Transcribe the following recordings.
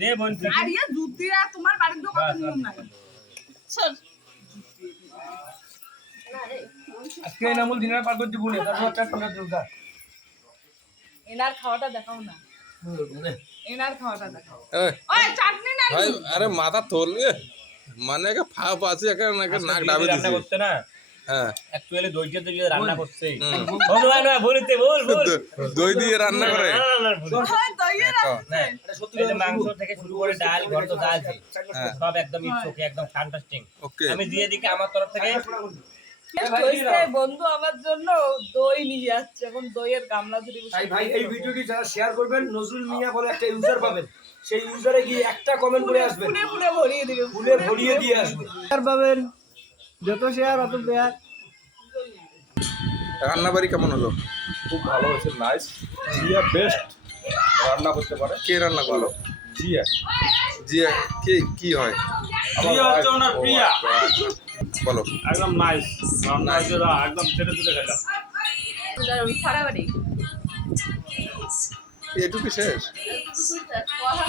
দে বোন আর ইয়ে দুধ দিয়া তোমার বাড়ির দোকানে নিয়ম নাই চল আজকে নামুল দিনের পার করতে বলে তারপর পেট ঠান্ডা দিউকা এনার খাওয়াটা দেখাও না এনার খাওয়াটা দেখাও এই, ওই চাটনি নাই ভাই আরে মাথা তোল মানে একটা ফাপ আছে একটা নাক ডাবে রান্না দিছে করতে না হ্যাঁ অ্যাকচুয়ালি দইটা দিয়ে রান্না করছে হুম। ভগবান না বলতে বল বল দই দিয়ে রান্না করে ওই দইয়ে রাখছে এই যে মাংস থেকে শুরু করে ডাল ঘর তো ডাল হ্যাঁ। সব একদম ইচ্ছুক একদম ফ্যান্টাস্টিক ওকে আমি দিয়ে দিকে আমার তরফ থেকে হইছে বন্ধু আমার জন্য দই নিয়ে যাচ্ছে এখন দইয়ের গামলা ধরে বসে ভাই ভাই এই ভিডিওটি যারা শেয়ার করবেন নজরুল মিয়া বলে একটা ইউজার পাবেন সেই ইউজারে গিয়ে একটা কমেন্ট করে আসবেন ফুলে ফুলে ভরিয়ে দিবে ফুলে ভরিয়ে দিয়ে আসবেন শেয়ার পাবেন যত শেয়ার অত শেয়ার রান্না বাড়ি কেমন হলো খুব ভালো হয়েছে নাইস জিয়া বেস্ট রান্না করতে পারে কে রান্না করলো জিয়া জিয়া কে কি হয় জিয়া হচ্ছে ওনার প্রিয়া বলো একদম নাইস রান্না হয়েছে একদম চেটে চুটে খেলাম ফাড়াবাড়ি এটুকু শেষ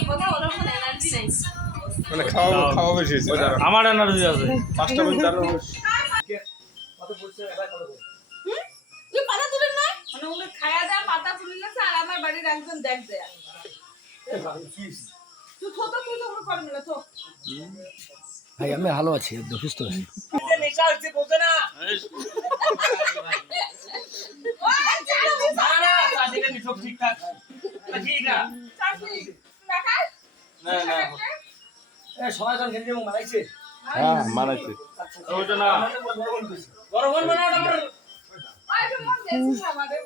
কথা বলার মতো এনার্জি নাই মানে খাওয়া খাওয়া বেশি হয়েছে না? আমার এনার্জি আছে 5টা মিনিট আর কত বলছে এবার কত বলছে তুই পাতা তুলেন না মানে ওকে খায়া দেয়া পাতা তুলে না আর আমার বাড়ির একজন দেখ দেয়া তুই তো করবি না তো ভাই আমি ভালো আছি একদম সুস্থ আছি নেশা হচ্ছে বলতে না না না সাদিকে নি সব ঠিকঠাক ঠিক না চাটনি না খাস না না এ সবাই গান খেলে মানাইছে হ্যাঁ মানাইছে ওইটা না গরম বানাও আমার আরে মন দেখছিস আমাদের